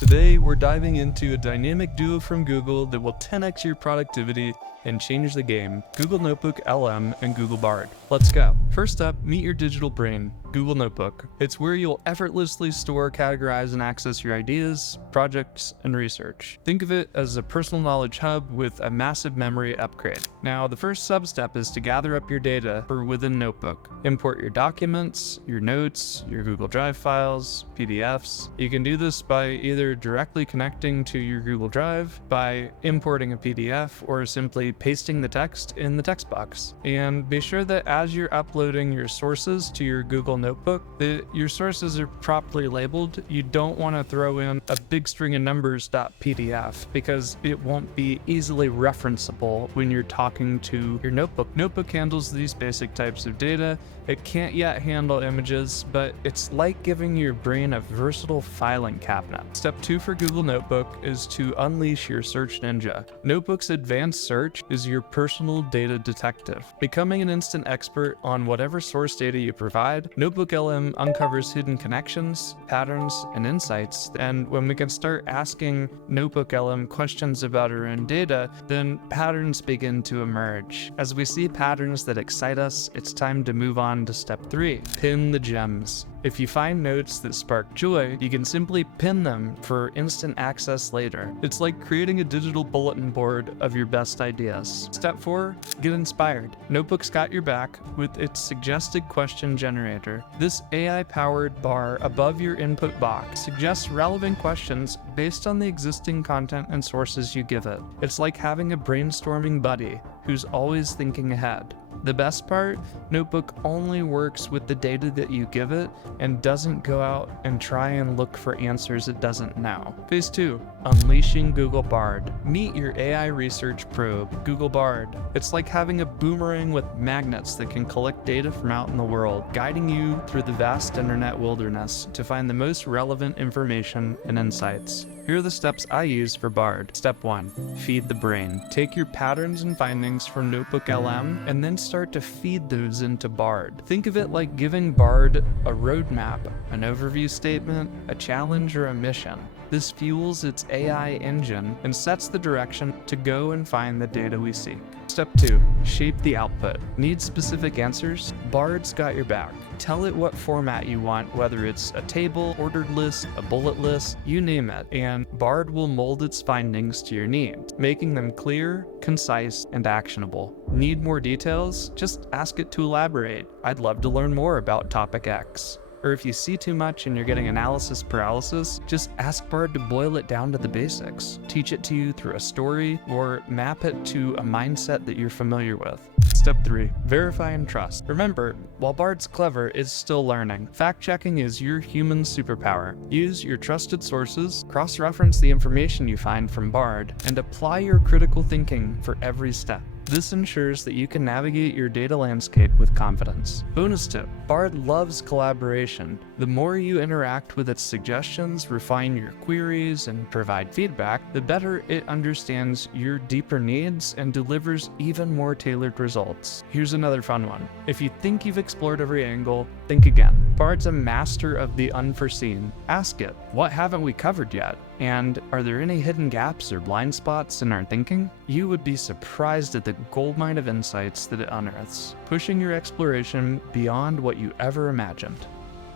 Today, we're diving into a dynamic duo from Google that will 10x your productivity and change the game: Google NotebookLM and Google Bard. Let's go. First up, meet your digital brain, Google Notebook. It's where you'll effortlessly store, categorize, and access your ideas, projects, and research. Think of it as a personal knowledge hub with a massive memory upgrade. Now, the first sub-step is to gather up your data for within Notebook. Import your documents, your notes, your Google Drive files, PDFs. You can do this by either directly connecting to your Google Drive, by importing a PDF, or simply pasting the text in the text box. And be sure that as you're uploading your sources to your Google Notebook, that your sources are properly labeled. You don't want to throw in a big string of numbers.pdf because it won't be easily referenceable when you're talking to your notebook. Notebook handles these basic types of data. It can't yet handle images, but it's like giving your brain a versatile filing cabinet. Step 2 for Google Notebook is to unleash your search ninja. Notebook's advanced search is your personal data detective. Becoming an instant expert on whatever source data you provide, NotebookLM uncovers hidden connections, patterns, and insights. And when we can start asking NotebookLM questions about our own data, then patterns begin to emerge. As we see patterns that excite us, it's time to move on to step 3, pin the gems. If you find notes that spark joy, you can simply pin them for instant access later. It's like creating a digital bulletin board of your best ideas. Step 4, get inspired. Notebook's got your back with its suggested question generator. This AI-powered bar above your input box suggests relevant questions based on the existing content and sources you give it. It's like having a brainstorming buddy who's always thinking ahead. The best part, Notebook only works with the data that you give it and doesn't go out and try and look for answers it doesn't know. Phase 2, unleashing Google Bard. Meet your AI research probe, Google Bard. It's like having a boomerang with magnets that can collect data from out in the world, guiding you through the vast internet wilderness to find the most relevant information and insights. Here are the steps I use for Bard. Step 1, feed the brain. Take your patterns and findings from NotebookLM and then start to feed those into Bard. Think of it like giving Bard a roadmap, an overview statement, a challenge, or a mission. This fuels its AI engine and sets the direction to go and find the data we seek. Step 2, shape the output. Need specific answers? Bard's got your back. Tell it what format you want, whether it's a table, ordered list, a bullet list, you name it, and Bard will mold its findings to your needs, making them clear, concise, and actionable. Need more details? Just ask it to elaborate. I'd love to learn more about topic X. Or if you see too much and you're getting analysis paralysis, just ask Bard to boil it down to the basics. Teach it to you through a story or map it to a mindset that you're familiar with. Step 3, verify and trust. Remember, while Bard's clever, it's still learning. Fact-checking is your human superpower. Use your trusted sources, cross-reference the information you find from Bard, and apply your critical thinking for every step. This ensures that you can navigate your data landscape with confidence. Bonus tip, Bard loves collaboration. The more you interact with its suggestions, refine your queries, and provide feedback, the better it understands your deeper needs and delivers even more tailored results. Here's another fun one. If you think you've explored every angle, think again. Bard's a master of the unforeseen. Ask it, what haven't we covered yet? And are there any hidden gaps or blind spots in our thinking? You would be surprised at the goldmine of insights that it unearths, pushing your exploration beyond what you ever imagined.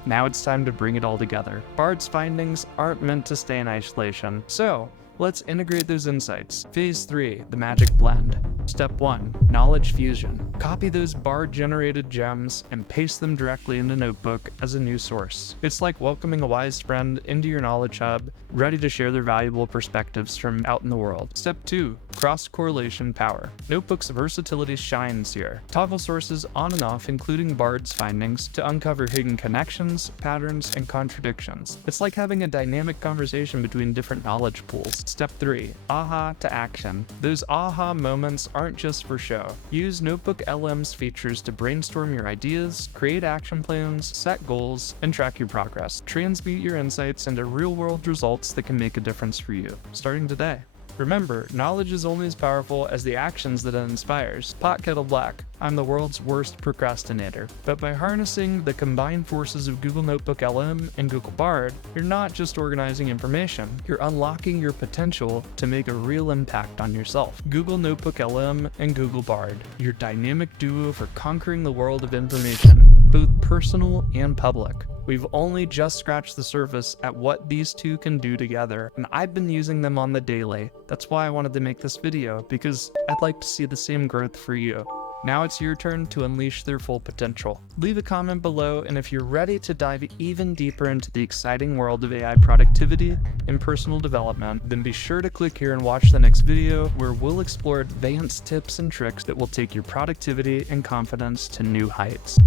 Now it's time to bring it all together. Bard's findings aren't meant to stay in isolation, so let's integrate those insights. Phase 3, the magic blend. Step 1, knowledge fusion. Copy those Bard-generated gems and paste them directly into Notebook as a new source. It's like welcoming a wise friend into your knowledge hub, ready to share their valuable perspectives from out in the world. Step 2, cross-correlation power. Notebook's versatility shines here. Toggle sources on and off, including Bard's findings, to uncover hidden connections, patterns, and contradictions. It's like having a dynamic conversation between different knowledge pools. Step 3, aha to action. Those aha moments aren't just for show. Use NotebookLM's features to brainstorm your ideas, create action plans, set goals, and track your progress. Transmute your insights into real-world results that can make a difference for you, starting today. Remember, knowledge is only as powerful as the actions that it inspires. Pot kettle black. I'm the world's worst procrastinator. But by harnessing the combined forces of Google NotebookLM and Google Bard, you're not just organizing information, you're unlocking your potential to make a real impact on yourself. Google NotebookLM and Google Bard, your dynamic duo for conquering the world of information, both personal and public. We've only just scratched the surface at what these two can do together, and I've been using them on the daily. That's why I wanted to make this video, because I'd like to see the same growth for you. Now it's your turn to unleash their full potential. Leave a comment below, and if you're ready to dive even deeper into the exciting world of AI productivity and personal development, then be sure to click here and watch the next video where we'll explore advanced tips and tricks that will take your productivity and confidence to new heights.